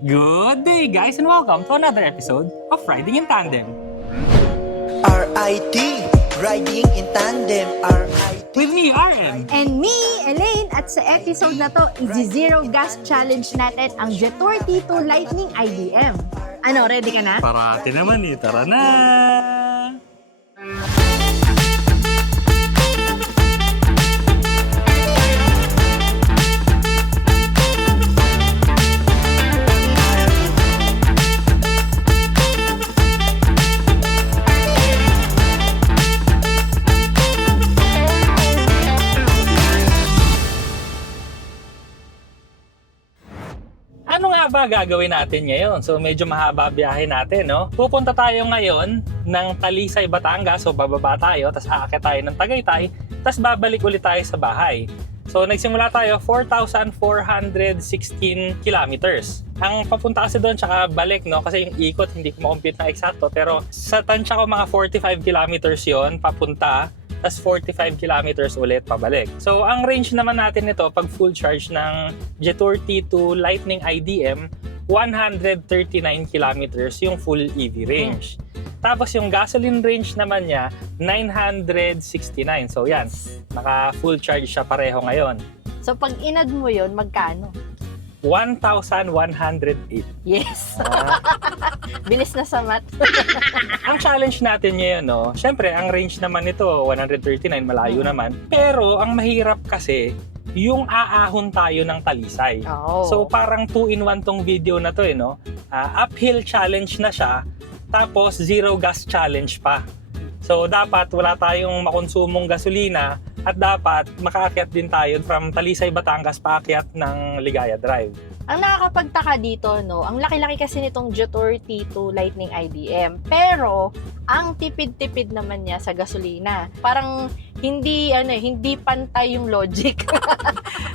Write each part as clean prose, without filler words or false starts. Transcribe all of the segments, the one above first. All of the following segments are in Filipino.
Good day, guys, and welcome to another episode of Riding in Tandem. RIT, Riding in Tandem, RIT. With me, RM. And me, Elaine, at sa episode na to, i-zero gas challenge natin ang Jetour T2 Lightning IDM. Ano, ready ka na? Parati naman eh, tara na! Ano nga ba gagawin natin ngayon? So medyo mahaba biyahe natin, no? Pupunta tayo ngayon ng Talisay, Batangas. So bababa tayo, tapos aakyat tayo ng Tagaytay, tapos babalik ulit tayo sa bahay. So nagsimula tayo 4,416 kilometers. Ang papunta kasi doon tsaka balik, no? Kasi yung ikot hindi ko ma-compute na eksakto, pero sa tansya ko mga 45 kilometers yon papunta, tas 45 kilometers ulit pabalik. So, ang range naman natin nito pag full charge ng Jetour T2 Lightning IDM, 139 kilometers yung full EV range. Tapos yung gasoline range naman niya, 969. So, yan. Naka full charge siya pareho ngayon. So, pag inad mo yon magkano? 1,108. Yes. Bilis na sa math. Ang challenge natin ngayon, no, syempre, ang range naman nito, 139, malayo naman. Pero, ang mahirap kasi, yung aahon tayo ng Talisay. Oh. So, parang 2-in-1 tong video na to, no? Uphill challenge na siya, tapos zero gas challenge pa. So, dapat wala tayong makonsumong gasolina at dapat makaakyat din tayo from Talisay, Batangas paakyat ng Ligaya Drive. Ang nakakapagtaka dito, no, ang laki-laki kasi nitong Jetour T2 Lightning IDM. Pero, ang tipid-tipid naman niya sa gasolina. Parang hindi pantay yung logic.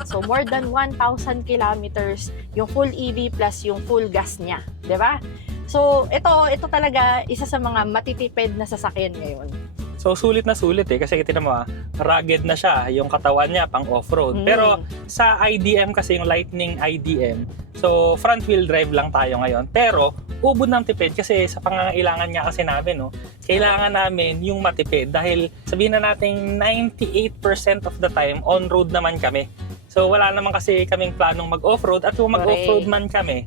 So, more than 1,000 kilometers yung full EV plus yung full gas niya. 'Di ba? So, ito talaga isa sa mga matitipid na sasakyan ngayon. So, sulit na sulit kasi tinan mo, rugged na siya, yung katawan niya pang off-road. Pero sa IDM kasi, yung Lightning IDM, so front wheel drive lang tayo ngayon. Pero ubod ng tipid kasi sa pangangailangan niya kasi namin, no, kailangan namin yung matipid dahil sabihin na natin 98% of the time on-road naman kami. So wala naman kasi kaming planong mag-off-road at kung mag-off-road man kami,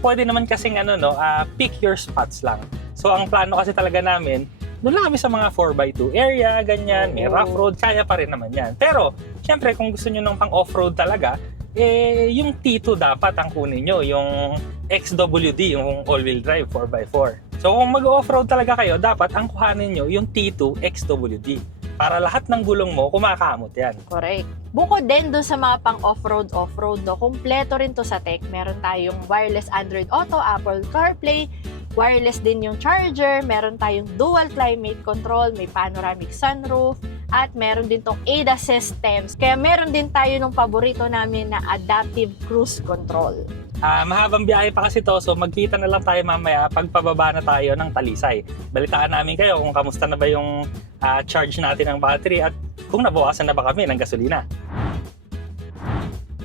pwede naman kasing pick your spots lang. So ang plano kasi talaga namin, doon lang kami sa mga 4x2 area, ganyan, may rough road, kaya pa rin naman yan. Pero, syempre, kung gusto nyo ng pang off-road talaga, yung T2 dapat ang kunin nyo, yung XWD, yung all-wheel drive 4x4. So, kung mag-off-road talaga kayo, dapat ang kuhanin nyo yung T2 XWD. Para lahat ng gulong mo, kumakamot yan. Correct. Bukod din doon sa mga pang off-road, no, kumpleto rin to sa tech. Meron tayong wireless Android Auto, Apple CarPlay, wireless din yung charger, meron tayong dual climate control, may panoramic sunroof, at meron din tong ADAS systems. Kaya meron din tayo ng paborito namin na adaptive cruise control. Mahabang biyahe pa kasi to, so magkita na lang tayo mamaya pag pababa na tayo ng Talisay. Balitaan namin kayo kung kamusta na ba yung charge natin ng battery at kung nabawasan na ba kami ng gasolina.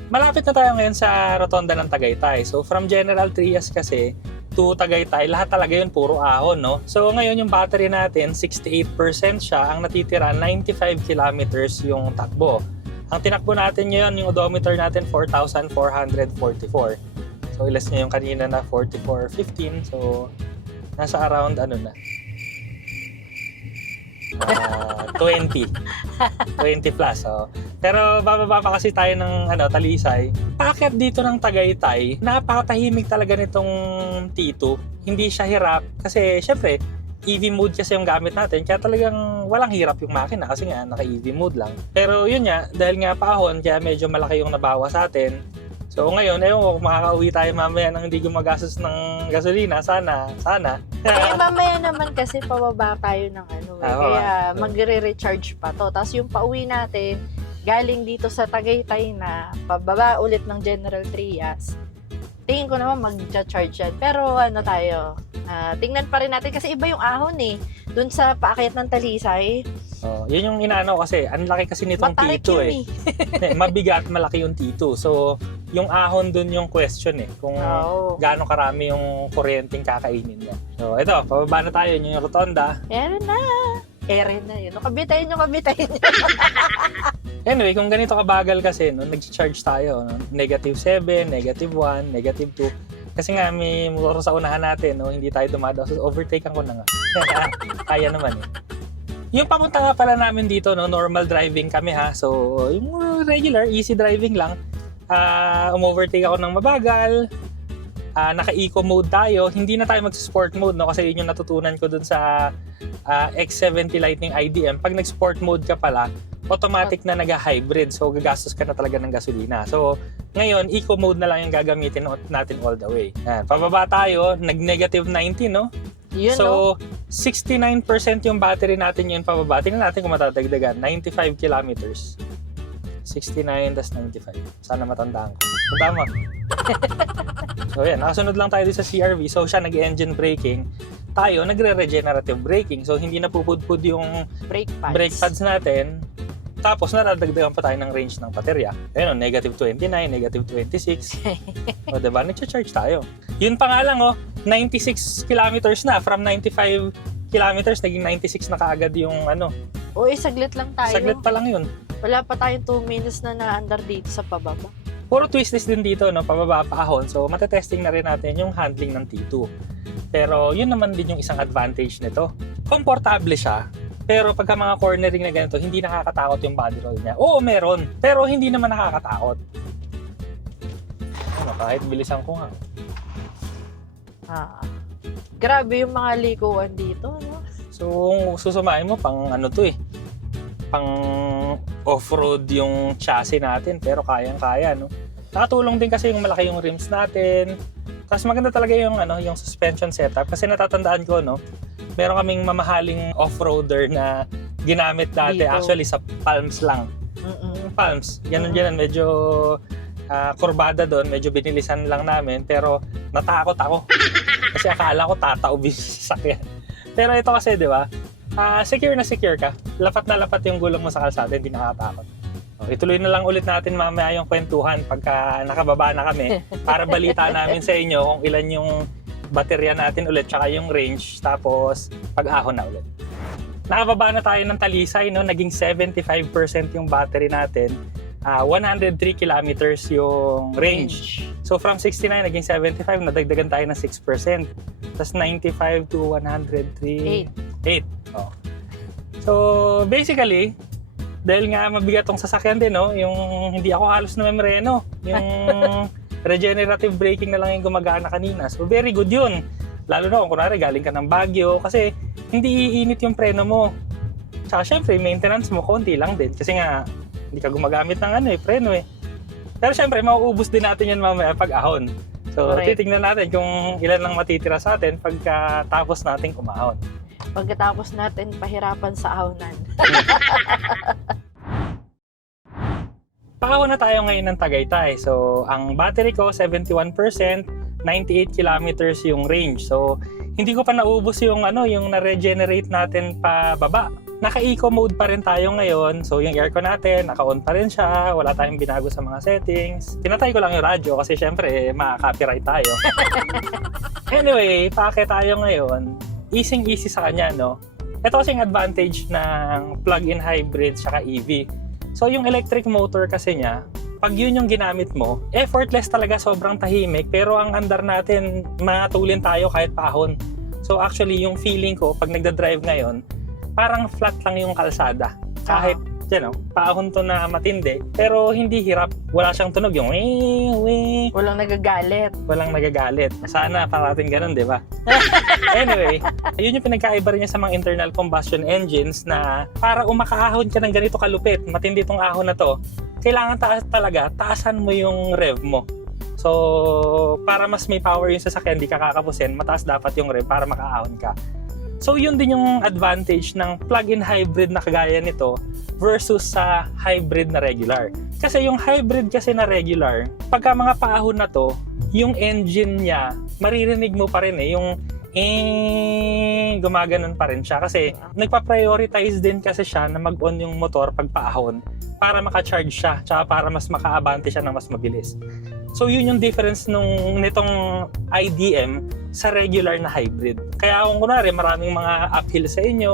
Malapit na tayo ngayon sa rotonda ng Tagaytay. So from General Trias kasi to Tagaytay, lahat talaga yun puro ahon, no? So ngayon yung battery natin, 68% siya, ang natitira 95 kilometers yung takbo. Ang tinakbo natin ngayon, yung odometer natin 4,444. So ilas niya yung kanina na 4415. So nasa around 20 plus. So. Pero bababa pa kasi tayo ng Talisay. Paakyat dito ng Tagaytay, napakatahimik talaga nitong T2. Hindi siya hirap kasi syempre EV mode kasi yung gamit natin, kaya talagang walang hirap yung makina kasi nga naka-EV mode lang. Pero yun nga, dahil nga paahon, kaya medyo malaki yung nabawa sa atin. So ngayon, kung makakauwi tayo mamaya nang hindi gumagastos ng gasolina, sana. Kaya mamaya naman kasi pababa tayo ng kaya magre-recharge pa to. Tapos yung pauwi natin, galing dito sa Tagaytay na pababa ulit ng General Trias, tingin ko naman mag-charge yan. Pero tingnan pa rin natin kasi iba yung ahon eh. Doon sa paakyat ng Talisay, Oh, yun yung inaano kasi, ang laki kasi nitong Matarik T2 yun eh. Mabigat, malaki yung T2. So, yung ahon dun yung question eh, kung Oo. gaano karami yung kuryenteng kakainin niya. So, ito, pababa na tayo, yun yung rotonda. Ere na yun. Kabitayin nyo. Anyway, kung ganito kabagal kasi, no, nag-charge tayo, no? -7, -1, -2. Kasi nga, may motor sa unahan natin, no? Hindi tayo dumadaw. So, overtake ko na nga. Kaya naman eh. Yung papunta nga pala namin dito, no, normal driving kami ha. So, yung regular, easy driving lang. Umovertake ako ng mabagal. Naka-eco mode tayo. Hindi na tayo mag-sport mode, no? Kasi yun yung natutunan ko dun sa X70 Lightning IDM. Pag nag-sport mode ka pala, automatic na nag-hybrid. So, gagastos ka na talaga ng gasolina. So, ngayon, eco mode na lang yung gagamitin natin all the way. Yan. Pababa tayo, nag-19, no? Yun, So, no? 69% yung battery natin yun pababa. Tingnan natin kung matadagdagan. 95 kilometers. 69 tas 95. Sana matandaan ko. Tama. So, yan. Nakasunod lang tayo dito sa CRV. So, siya nag-engine braking. Tayo, nagre-regenerative braking. So, hindi napupudpud yung brake pads natin. Tapos, naradagdagan pa tayo ng range ng baterya. Ayun, -29, -26. O, diba? Nag-charge tayo. Yun pa nga lang, 96 kilometers na. From 95 kilometers, naging 96 na kaagad yung Uy, saglit lang tayo. Saglit pa lang yun. Wala pa tayong 2 minutes na na-under dito sa pababa. Puro twisties din dito, no? Pababa pa ahon. So, matetesting na rin natin yung handling ng T2. Pero, yun naman din yung isang advantage nito. Komportable siya. Pero pagka mga cornering na ganito, hindi nakakatakot yung body roll niya. Oo, meron. Pero hindi naman nakakatakot. Kahit bilisan ko nga. Grabe yung mga likuan dito, no? So, susumahin mo, pang pang off-road yung chassis natin, pero kayang-kaya, no? Nakatulong din kasi yung malaki yung rims natin. Tapos maganda talaga yung, yung suspension setup. Kasi natatandaan ko, no? Meron kaming mamahaling off-roader na ginamit dati Dito. actually sa palms lang. Yung palms, ganun, medyo kurbada doon, medyo binilisan lang namin, pero natakot ako. Kasi akala ko tataob yung sasakyan. Pero ito kasi, di ba, secure na secure ka. Lapat na lapat yung gulong mo sa kalsada, hindi nakakatakot. Ituloy na lang ulit natin mamaya yung kwentuhan pagka nakababa na kami para balita namin sa inyo kung ilan yung baterya natin ulit tsaka yung range, tapos pag-ahon na ulit. Nakababa na tayo ng Talisay, no? Naging 75% yung battery natin. 103 kilometers yung range. So from 69 naging 75, nadagdagan tayo ng 6%. Tapos 95 to 103, 8. Oh. So basically, dahil nga mabigat tong sasakyan din, no? Yung hindi ako halos na memreno. Yung regenerative braking na lang yung gumagana kanina. So very good yun. Lalo na kung kunwari galing ka ng Baguio kasi hindi iinit yung preno mo. Tsaka syempre, maintenance mo konti lang din kasi nga hindi ka gumagamit ng preno eh. Pero syempre, mauubos din natin yan mamaya pag ahon. So titingnan natin kung ilan lang matitira sa atin pagkatapos natin kumahon. Pagkatapos natin pahirapan sa ahonan. Paahon na tayo ngayon ng Tagaytay. So, ang battery ko, 71%, 98 kilometers yung range. So, hindi ko pa naubos yung yung na-regenerate natin pa baba. Naka-eco mode pa rin tayo ngayon. So, yung aircon natin, naka-on pa rin siya. Wala tayong binago sa mga settings. Pinatay ko lang yung radyo kasi syempre, maka-copyright tayo. Anyway, paake tayo ngayon. Easy sa kanya, no? Ito kasing advantage ng plug-in hybrid saka EV. So, yung electric motor kasi niya, pag yun yung ginamit mo, effortless talaga, sobrang tahimik. Pero ang andar natin, matulin tayo kahit paahon. So, actually, yung feeling ko, pag nagda-drive ngayon, parang flat lang yung kalsada. Kahit, paahon to na matindi. Pero hindi hirap. Wala siyang tunog yung Walang nagagalit. Sana parating ganun, di ba? Anyway, yun yung pinagkaiba rin niya sa mga internal combustion engines na para umakaahon ka ng ganito kalupit, matindi tong ahon na to, kailangan taasan mo yung rev mo. So, para mas may power yung sasakyan, di ka kakapusin, mataas dapat yung rev para makaahon ka. So, yun din yung advantage ng plug-in hybrid na kagaya nito versus sa hybrid na regular. Kasi yung hybrid kasi na regular, pagka mga paahon na to, yung engine niya, maririnig mo pa rin yung gumaganon pa rin siya kasi nagpa-prioritize din kasi siya na mag-on yung motor pag paahon para maka-charge siya tsaka para mas makaabante siya ng mas mabilis. So yun yung difference nitong IDM sa regular na hybrid. Kaya kung kunwari maraming mga uphill sa inyo,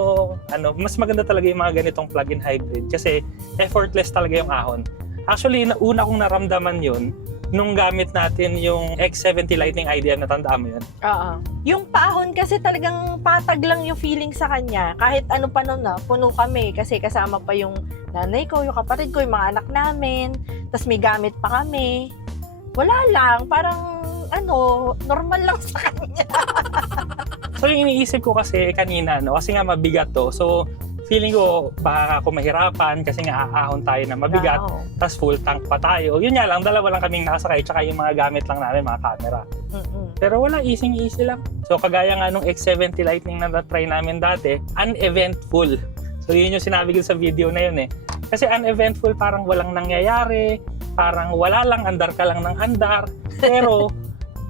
mas maganda talaga yung mga ganitong plug-in hybrid kasi effortless talaga yung ahon. Actually, una kong naramdaman yun nung gamit natin yung X70 Lightning IDM, natandaan mo yun? Oo. Yung paahon kasi talagang patag lang yung feeling sa kanya. Kahit ano pa nun puno kami kasi kasama pa yung nanay ko, yung kapatid ko, yung mga anak namin. Tapos may gamit pa kami. Wala lang, parang normal lang sa kanya. So yung iniisip ko kasi kanina, kasi nga mabigat to. So feeling ko baka ako mahirapan kasi nga aahon tayo na mabigat. Oo. Tapos full tank pa tayo. Yun nga lang, dalawa lang kaming nakasakay tsaka yung mga gamit lang namin, mga camera. Pero wala, easy lang. So kagaya nga nung X70 Lightning na na-try namin dati, uneventful. So yun yung sinabi ko sa video na yun eh. Kasi uneventful, parang walang nangyayari, parang wala lang, andar ka lang ng andar. Pero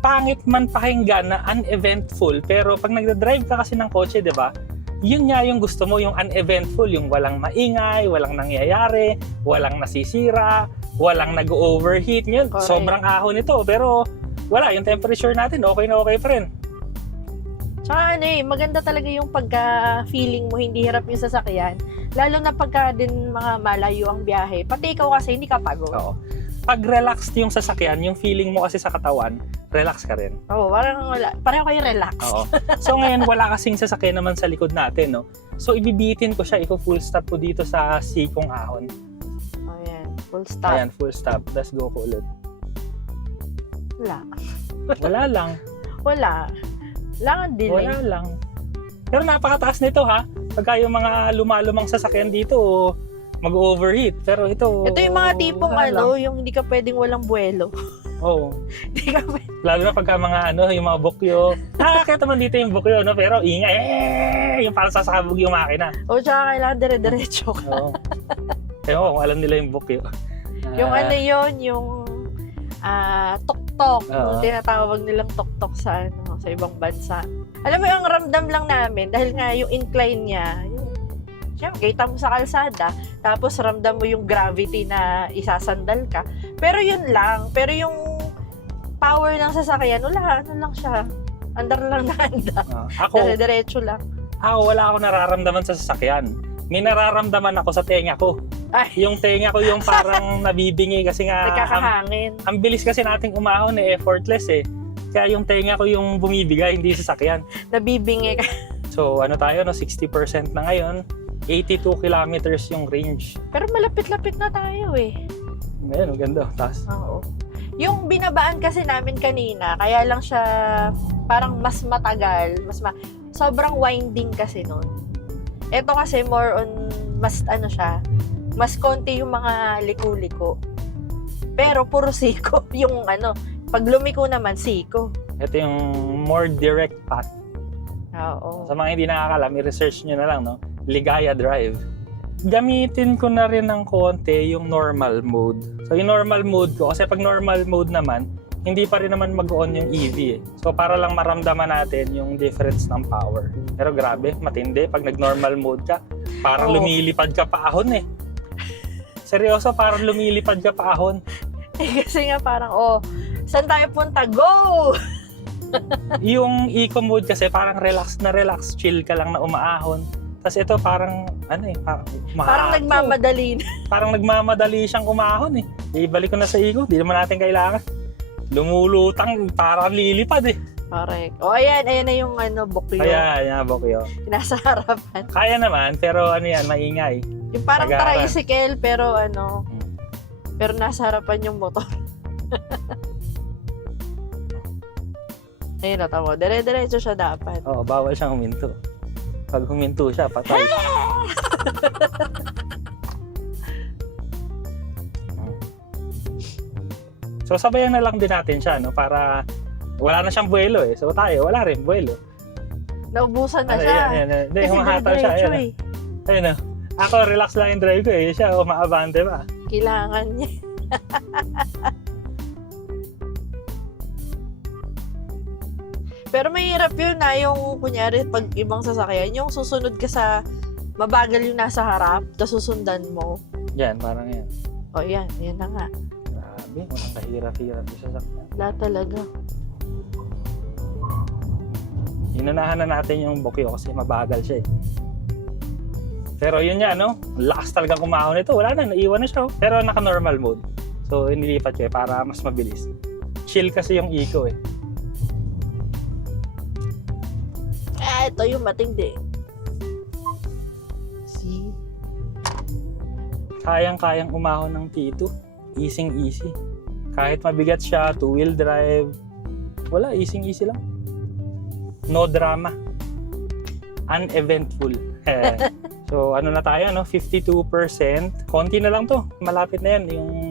pangit man pakinggan na uneventful. Pero pag nagda-drive ka kasi ng kotse, di ba? Yun nga yung gusto mo, yung uneventful, yung walang maingay, walang nangyayari, walang nasisira, walang nag-overheat. Yun, Correct. sobrang ahon ito. Pero wala, yung temperature natin, okay na okay pa rin. Tsaka maganda talaga yung pagka-feeling mo, hindi hirap yung sasakyan. Lalo na pagka din mga malayo ang biyahe. Pati ikaw kasi hindi ka pagod. Oo. Pag relaxed yung sasakyan, yung feeling mo kasi sa katawan, relax ka rin. Oo, parang wala. Pareho kayo relax. Oo. So ngayon, wala kasing sasakyan naman sa likod natin, no? So ibibitin ko siya, full stop ko dito sa sikong ahon. Ayan, full stop. Ayan, full stop. Let's go ko ulit. Wala. Wala lang. Wala. Wala nga delay. Wala lang. Pero napakataas nito ha. Pagka yung mga lumalumang sasakyan dito, mag-overheat. Pero ito... Ito yung mga tipong wala lang. yung hindi ka pwedeng walang buwelo. Oo. Hindi ka pwedeng. Lalo na pagka mga yung mga bukyo. Nakakita man dito yung bukyo, no? Pero ingay. Yung parang sasakabog yung makina. O tsaka kailangan dire-diretso ka. Oo. Ewan ko kung alam nila yung bukyo. Yung yung tok-tok. Oo. Yung tinatawag nilang tok-tok sa ibang bansa. Alam mo yung ramdam lang namin, dahil nga yung incline niya, siyempre, kita mo sa kalsada, tapos ramdam mo yung gravity na isasandal ka. Pero yun lang. Pero yung power ng sasakyan, wala, lang siya. Andar lang na andar. Ako, Diretso lang. wala ako nararamdaman sa sasakyan. May nararamdaman ako sa tenga ko. Ay, Yung tenga ko yung parang nabibingi kasi nga nagkakahangin. ang bilis kasi nating umahon effortless eh. Kaya yung tenga ko yung bumibigay, hindi sasakyan. Nabibingi ka. So tayo 60% na ngayon. 82 kilometers yung range. Pero malapit-lapit na tayo eh. Ngayon, ganda. Taas. Oo. Yung binabaan kasi namin kanina, kaya lang siya parang mas matagal, sobrang winding kasi nun. Ito kasi more on, mas mas konti yung mga liko-liko. Pero puro siko. Yung pag lumiko naman, siko. Ito yung more direct path. Oo. Sa mga hindi nakakalam, i-research nyo na lang, no? Ligaya Drive. Gamitin ko na rin ng konti yung normal mode. So yung normal mode ko, kasi pag normal mode naman, hindi pa rin naman mag-on yung EV eh. So para lang maramdaman natin yung difference ng power. Pero grabe, matindi. Pag nag-normal mode ka, parang lumilipad ka paahon eh. Seryoso, parang lumilipad ka paahon. Kasi nga parang, saan tayo punta? Go! Yung eco mode kasi parang relax, chill ka lang na umaahon. Tapos ito parang, Parang nagmamadali na. Parang nagmamadali siyang umahon eh. Ibalik ko na sa eco, di naman natin kailangan. Lumulutang, parang lilipad eh. Correct. Ayan na yung bukyo. Kaya, bokyo. Nasa harapan. Kaya naman, pero maingay. Yung parang Tagaran. tricycle, pero pero nasa harapan yung motor. Ayun, tama. Dire-diretso siya dapat. Oo, bawal siyang huminto. Pag huminto siya, patay. So, sabayan na lang din natin siya, no? Para wala na siyang buwelo eh. So, tayo, wala rin buwelo. Naubusan na siya. Hindi, Kasi humahataw siya. diretso Ayan, eh. ayun na. Ako, relax lang yung drive ko eh. Siya, umaabante pa. Kailangan niya. Pero mahirap yun na yung kunyari pag ibang sasakyan, yung susunod ka sa mabagal yung nasa harap, tapos susundan mo. Yan, parang yan. O yan na nga. Grabe, walang kahirap-hirap yung sasakyan. Wala talaga. Inunahan na natin yung Bokyo kasi mabagal siya eh. Pero yun yan, no? Lakas talaga kumahon nito. Wala na, naiwan na siya. Oh. Pero naka-normal mode. So, inilipat ko eh para mas mabilis. Chill kasi yung eco eh. Ito yung matindi. See? Kayang-kayang umahon ng T2. Easy. Kahit mabigat siya, two-wheel drive. Wala, easy lang. No drama. Uneventful. So, ano na tayo, no? 52%. Konti na lang to. Malapit na yan. Yung...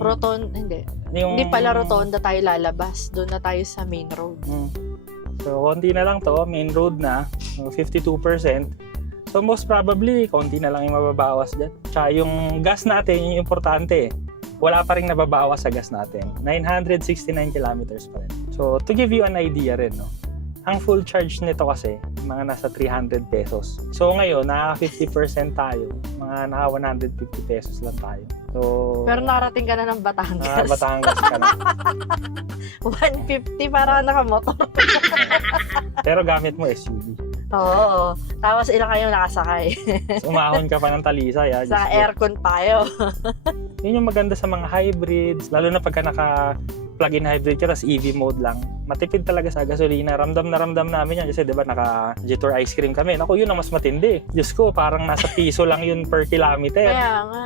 Hindi. Yung... Hindi pala rotonda tayo lalabas. Doon na tayo sa main road. So, konti na lang to. Main road na. So, 52%. So, most probably, konti na lang yung mababawas dyan. Tsaka yung gas natin, yung importante, wala pa rin nababawas sa gas natin. 969 kilometers pa rin. So, to give you an idea rin, no? Ang full charge nito kasi, mga nasa 300 pesos. So ngayon, naka 50% tayo. Mga naka 150 pesos lang tayo. So, Pero nakarating ka na ng Batangas. Batangas ka na. 150 para nakamotor. Pero gamit mo SUV. Oo. Tapos ilang kayong nakasakay. So, umahon ka pa ng Talisay. Sa aircon tayo. Yun yung maganda sa mga hybrids. Lalo na pagka naka plug-in hybrid ka, tapos EV mode lang. Matipid talaga sa gasolina. Ramdam namin yan. Kasi diba naka-Jetour ice cream kami. Naku, yun ang mas matindi. Diyos ko, parang nasa piso lang yun per kilometer. Kaya nga.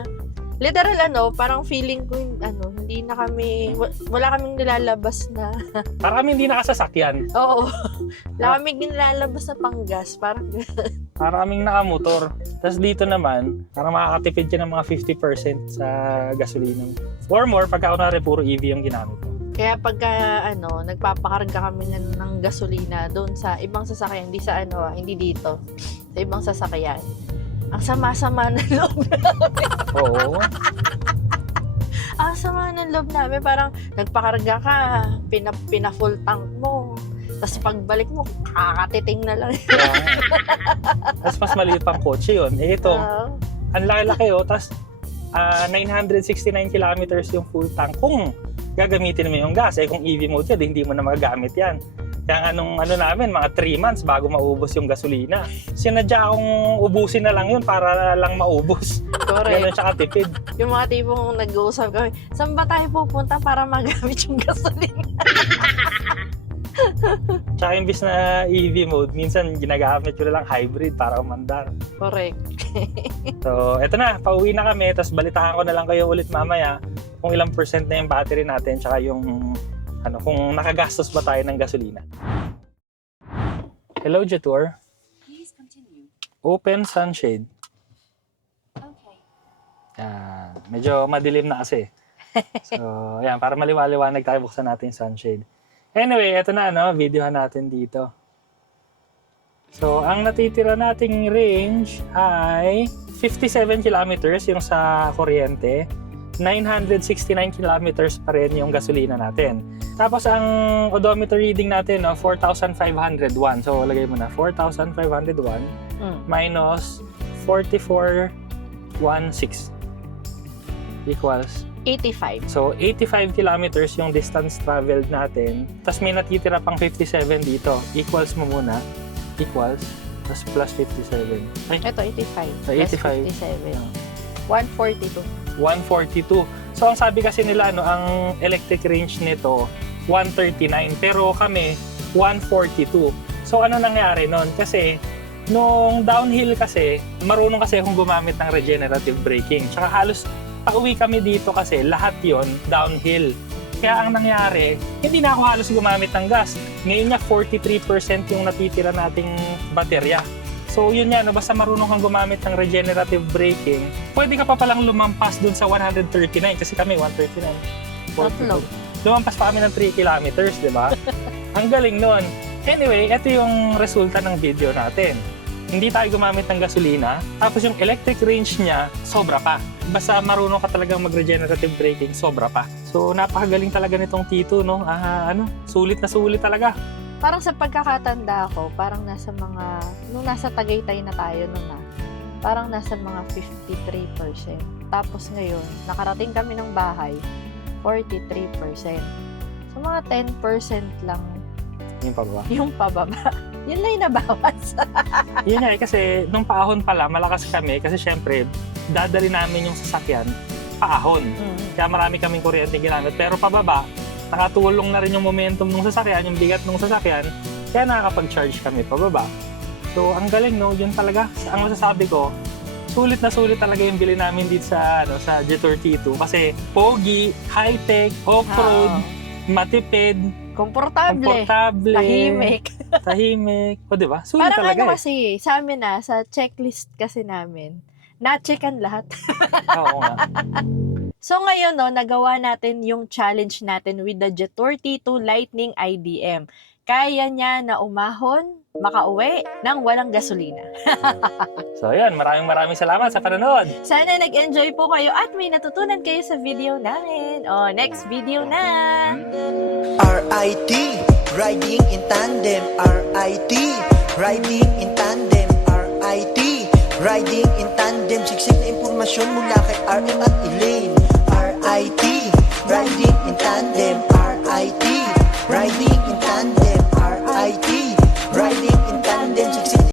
Literal parang feeling ko hindi na kami, wala kaming nilalabas na. Parang kami hindi nakasasakyan. Oo. Wala kaming nilalabas na panggas. Parang Parang kaming nakamotor. Tapos dito naman, parang makakatipid ka ng mga 50% sa gasolina. Or more, pagka kunwari puro EV yung ginamit mo. Kaya pagka nagpapakarga kami ng gasolina doon sa ibang sasakyan, hindi dito. Sa ibang sasakyan. Ang sama-sama ng loob namin. Oo. Ang sama ng loob namin. Parang nagpakarga ka, pina-full tank mo. Tapos pagbalik mo, kakatiting na lang. Tapos mas maliit pang kotse yun. Eh ito, ang laki-laki Tapos 969 kilometers yung full tank. Kung gagamitin mo yung gas, kung EV mode yan, hindi mo na magagamit yan. Kaya namin, mga 3 months bago maubos yung gasolina. Sinadya akong ubusin na lang yun para lang maubos. Correct. Ganun siya katipid. Yung mga tipong nag-uusap kami, saan ba tayo pupunta para magamit yung gasolina? Tsaka imbis na EV mode, minsan ginagamit ko na lang hybrid para umandar. Correct. So, eto na, pauwi na kami, tapos balitaan ko na lang kayo ulit mamaya kung ilang percent na yung battery natin, tsaka yung kung nakagastos ba tayo ng gasolina. Hello, Jetour. Please continue. Open sunshade. Okay. Medyo madilim na kasi. So, ayan, para maliwaliwanag tayo, buksan natin yung sunshade. Anyway, eto na, videohan natin dito. So, ang natitira nating range ay 57 kilometers yung sa kuryente. 969 kilometers pa rin yung gasolina natin. Tapos ang odometer reading natin, 4,501. So lagay mo na 4,501 minus 4416 equals 85. so 85 kilometers yung distance traveled natin. Tapos may natitira pang 57 dito. Equals mo muna. Equals. Tapos plus 57. Ay, Ito, 85. So, Plus 85. 57. 142. 142. So ang sabi kasi nila ang electric range nito 139 pero kami 142. So ano nangyari noon? Kasi nung downhill kasi marunong kasi akong gumamit ng regenerative braking. Tsaka halos pauwi kami dito kasi lahat yon downhill. Kaya ang nangyari, hindi na ako halos gumamit ng gas. Ngayon nga 43% yung natitira nating baterya. So yun yan, basta marunong kang gumamit ng regenerative braking, pwede ka pa palang lumampas dun sa 139 kasi kami 139. Tatlo. Lumampas pa kami ng 3 kilometers, di ba? Ang galing nun. Anyway, ito yung resulta ng video natin. Hindi tayo gumamit ng gasolina, tapos yung electric range niya, sobra pa. Basta marunong ka talagang mag-regenerative braking, sobra pa. So napakagaling talaga nitong T2, no? Sulit na sulit talaga. Parang sa pagkakatanda ko, parang nung nasa Tagaytay na tayo parang nasa mga 53%. Tapos ngayon, nakarating kami ng bahay, 43%. So mga 10% lang Yung pababa. yung pababa. Yun lang yung nabawas. Yun nga kasi nung paahon pala, malakas kami kasi syempre, dadali namin yung sasakyan paahon. Kaya marami kaming kuryente ginamit. Pero pababa, nakatulong na rin yung momentum ng sasakyan, yung bigat ng sasakyan, kaya nakakapag-charge kami pababa. So, ang galing, no? Yun talaga, ang masasabi ko, sulit na sulit talaga yung bili namin dito sa Jetour T2 kasi pogi, high-tech, off-road, matipid, Komportable. Tahimik. O, di ba? Sulit Parang talaga kasi, sa amin sa checklist kasi namin, na-checkan lahat. Oo nga. So ngayon, nagawa natin yung challenge natin with the Jetour T2 Lightning IDM. Kaya niya na umahon, makauwi ng walang gasolina. So, ayan. Maraming salamat sa panonood. Sana nag-enjoy po kayo at may natutunan kayo sa video namin. Next video na! RIT, riding in tandem. RIT, riding in tandem. RIT, riding in tandem. Siksik na impormasyon mula kay RM at Elaine.